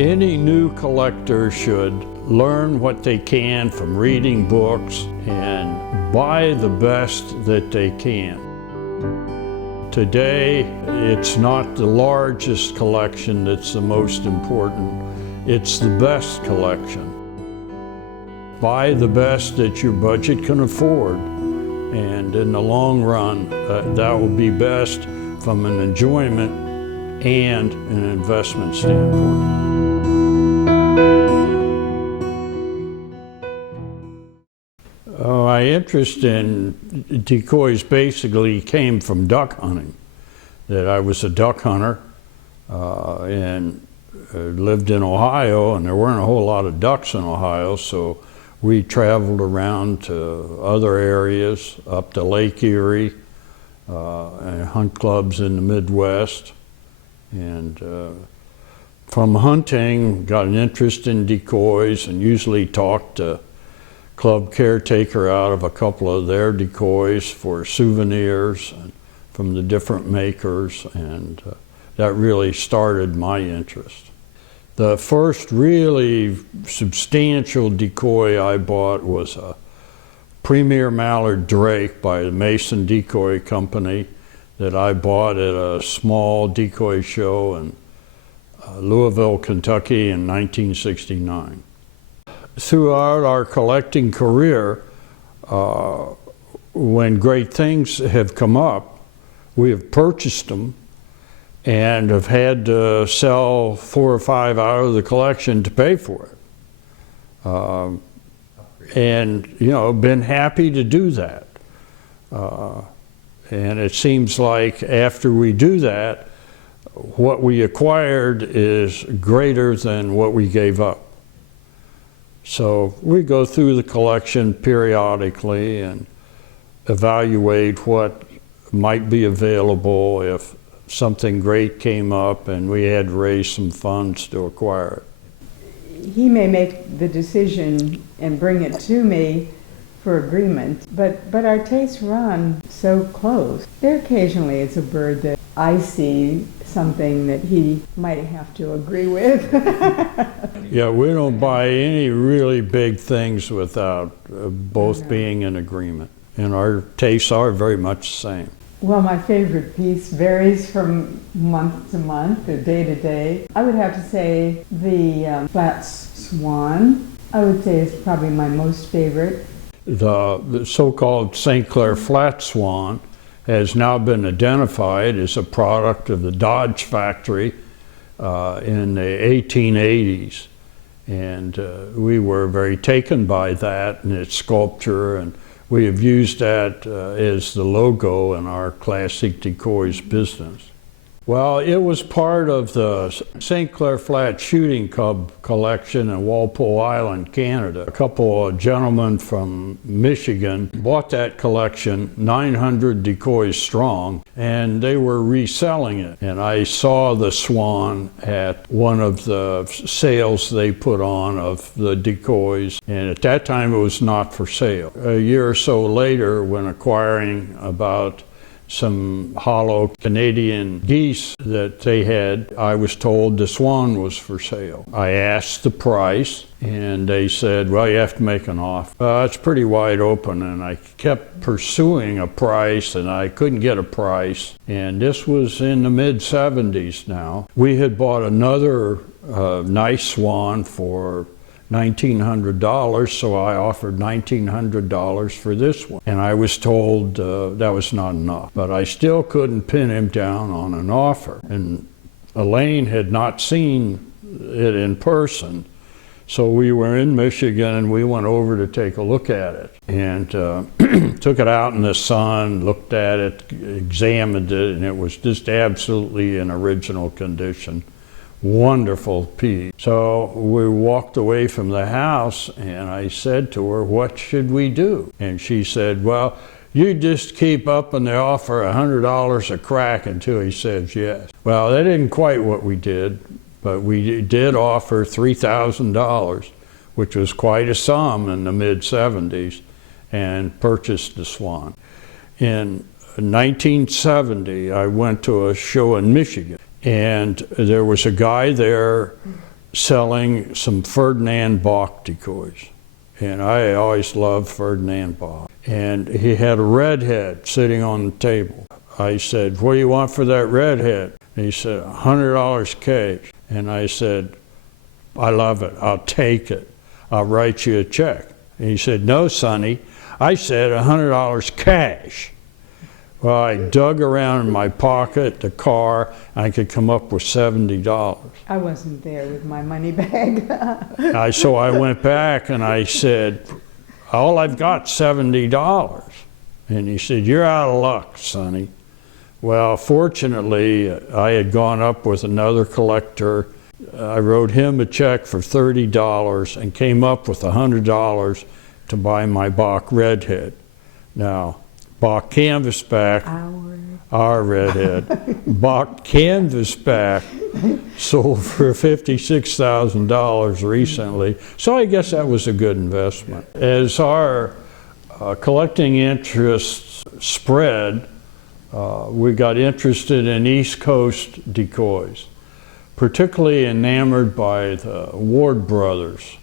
Any new collector should learn what they can from reading books and buy the best that they can. Today, it's not the largest collection that's the most important, it's the best collection. Buy the best that your budget can afford, and in the long run, that will be best from an enjoyment and an investment standpoint. My interest in decoys basically came from duck hunting. That I was a duck hunter and lived in Ohio, and there weren't a whole lot of ducks in Ohio, so we traveled around to other areas, up to Lake Erie, and hunt clubs in the Midwest. And from hunting, got an interest in decoys and usually talked to club caretaker out of a couple of their decoys for souvenirs from the different makers, and that really started my interest. The first really substantial decoy I bought was a Premier Mallard Drake by the Mason Decoy Company that I bought at a small decoy show in Louisville, Kentucky in 1969. Throughout our collecting career, when great things have come up, we have purchased them and have had to sell 4 or 5 out of the collection to pay for it. And, you know, been happy to do that. And it seems like after we do that, what we acquired is greater than what we gave up. So we go through the collection periodically and evaluate what might be available if something great came up and we had to raise some funds to acquire it. He may make the decision and bring it to me for agreement, but our tastes run so close. There occasionally is a bird that I see something that he might have to agree with. Yeah, we don't buy any really big things without both being in agreement. And our tastes are very much the same. Well, my favorite piece varies from month to month or day to day. I would have to say the flat swan, I would say, is probably my most favorite. The so-called St. Clair flat swan has now been identified as a product of the Dodge factory in the 1880s. And we were very taken by that and its sculpture, and we have used that as the logo in our classic decoys business. Well, it was part of the St. Clair Flat Shooting Cub collection in Walpole Island, Canada. A couple of gentlemen from Michigan bought that collection, 900 decoys strong, and they were reselling it. And I saw the swan at one of the sales they put on of the decoys, and at that time it was not for sale. A year or so later, when acquiring about some hollow Canadian geese that they had, I was told the swan was for sale. I asked the price, and they said, well, you have to make an offer. It's pretty wide open, and I kept pursuing a price, and I couldn't get a price. And this was in the mid-70s now. We had bought another nice swan for $1,900, so I offered $1,900 for this one. And I was told that was not enough, but I still couldn't pin him down on an offer. And Elaine had not seen it in person, so we were in Michigan and we went over to take a look at it. And took it out in the sun, looked at it, examined it, and it was just absolutely in original condition. Wonderful piece. So we walked away from the house and I said to her, what should we do? And she said, well, you just keep upping the offer $100 a crack until he says yes. Well, that isn't quite what we did, but we did offer $3,000, which was quite a sum in the mid-70s, and purchased the swan. In 1970, I went to a show in Michigan. And there was a guy there selling some Ferdinand Bach decoys. And I always loved Ferdinand Bach. And he had a redhead sitting on the table. I said, "What do you want for that redhead?" And he said, $100 cash. And I said, "I love it. I'll take it. I'll write you a check." And he said, "No, Sonny, I said $100 cash." Well, I dug around in my pocket, the car, and I could come up with $70. I wasn't there with my money bag. So I went back and I said, "All I've got $70. And he said, "You're out of luck, Sonny." Well, fortunately, I had gone up with another collector. I wrote him a check for $30 and came up with $100 to buy my Bach redhead. Now, Bach canvasback, our redhead, Bach canvasback sold for $56,000 recently. So I guess that was a good investment. As our collecting interests spread, we got interested in East Coast decoys, particularly enamored by the Ward brothers,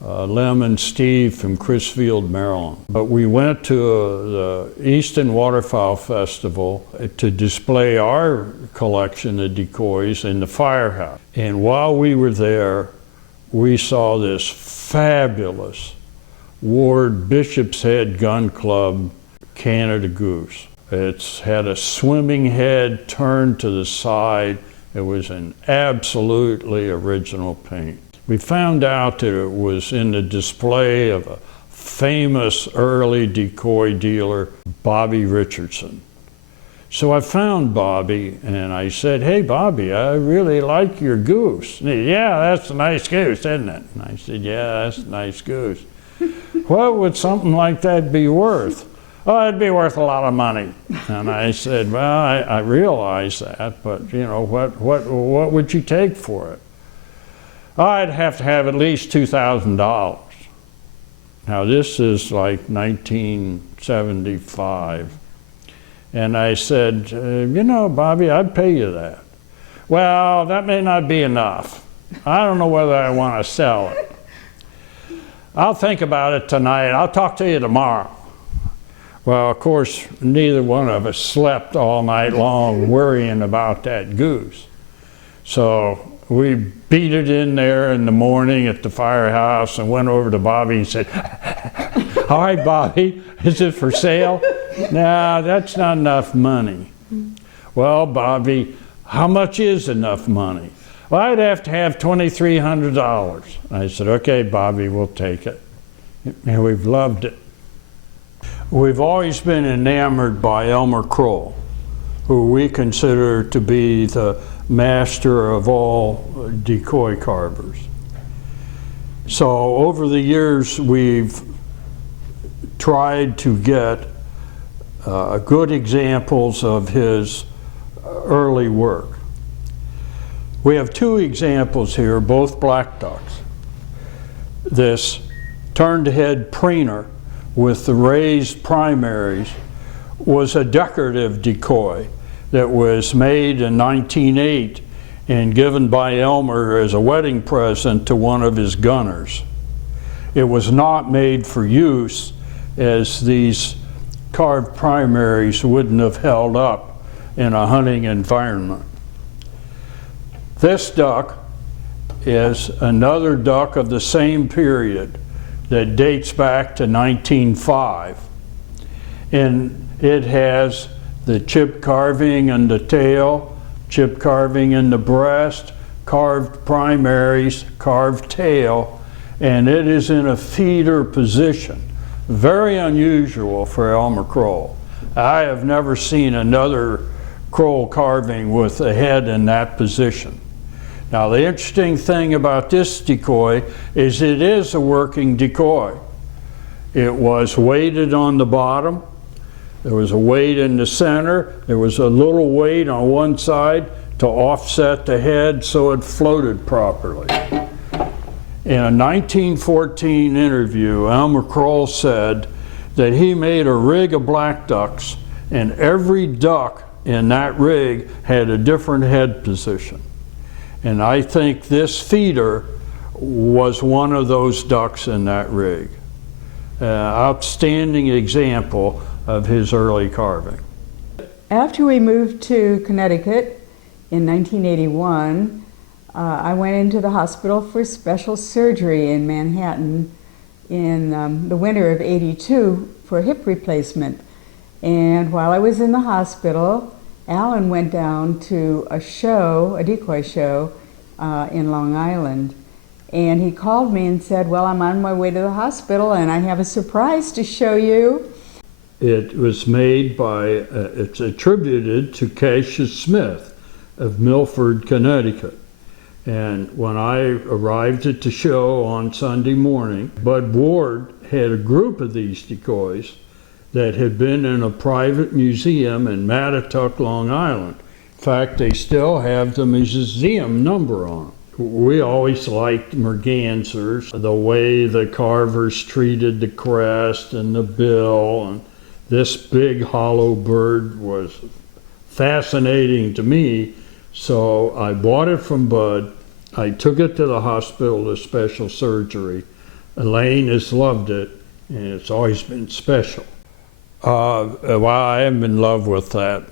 Lem and Steve from Crisfield, Maryland. But we went to the Easton Waterfowl Festival to display our collection of decoys in the firehouse. And while we were there, we saw this fabulous Ward Bishop's Head Gun Club Canada goose. It's had a swimming head turned to the side. It was an absolutely original paint. We found out that it was in the display of a famous early decoy dealer, Bobby Richardson. So I found Bobby and I said, "Hey Bobby, I really like your goose." And he said, "Yeah, that's a nice goose, isn't it?" And I said, "Yeah, that's a nice goose." "What would something like that be worth?" "Oh, it'd be worth a lot of money." And I said, "Well, I realize that, but you know, what would you take for it?" "I'd have to have at least $2,000. Now this is like 1975. And I said, "You know, Bobby, I'd pay you that." "Well, that may not be enough. I don't know whether I want to sell it. I'll think about it tonight. I'll talk to you tomorrow." Well, of course, neither one of us slept all night long worrying about that goose. So we beat it in there in the morning at the firehouse and went over to Bobby and said, "All right, Bobby, is it for sale?" "No, that's not enough money." "Well, Bobby, how much is enough money?" "Well, I'd have to have $2,300. I said, "Okay, Bobby, we'll take it." And we've loved it. We've always been enamored by Elmer Kroll, who we consider to be the master of all decoy carvers. So over the years, we've tried to get good examples of his early work. We have two examples here, both black ducks. This turned-head preener with the raised primaries was a decorative decoy that was made in 1908 and given by Elmer as a wedding present to one of his gunners. It was not made for use, as these carved primaries wouldn't have held up in a hunting environment. This duck is another duck of the same period that dates back to 1905. And it has the chip carving in the tail, chip carving in the breast, carved primaries, carved tail, and it is in a feeder position. Very unusual for Elmer Kroll. I have never seen another Kroll carving with the head in that position. Now the interesting thing about this decoy is it is a working decoy. It was weighted on the bottom. There was a weight in the center. There was a little weight on one side to offset the head so it floated properly. In a 1914 interview, Elmer Kroll said that he made a rig of black ducks and every duck in that rig had a different head position. And I think this feeder was one of those ducks in that rig. Outstanding example of his early carving. After we moved to Connecticut in 1981, I went into the hospital for special surgery in Manhattan in the winter of '82 for hip replacement. And while I was in the hospital, Alan went down to a show, a decoy show in Long Island. And he called me and said, well, I'm on my way to the hospital and I have a surprise to show you. It was made by, it's attributed to Cassius Smith of Milford, Connecticut. And when I arrived at the show on Sunday morning, Bud Ward had a group of these decoys that had been in a private museum in Undertook, Long Island. In fact, they still have the museum number on them. We always liked mergansers, the way the carvers treated the crest and the bill, and this big hollow bird was fascinating to me, so I bought it from Bud. I took it to the hospital to special surgery. Elaine has loved it, and it's always been special. Well, I am in love with that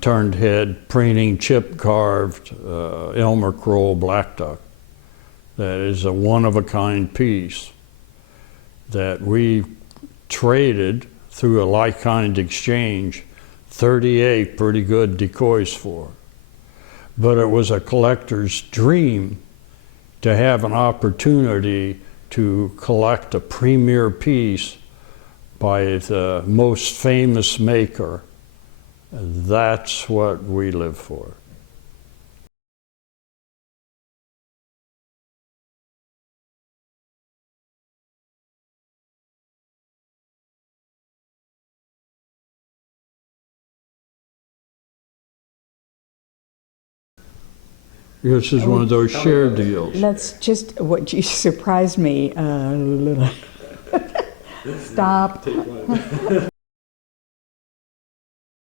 turned head, preening, chip carved Elmer Kroll black duck. That is a one-of-a-kind piece that we traded through a like-kind exchange 38 pretty good decoys for. But it was a collector's dream to have an opportunity to collect a premier piece by the most famous maker. That's what we live for. This is one of those share deals. That's just what you surprised me a little. Stop.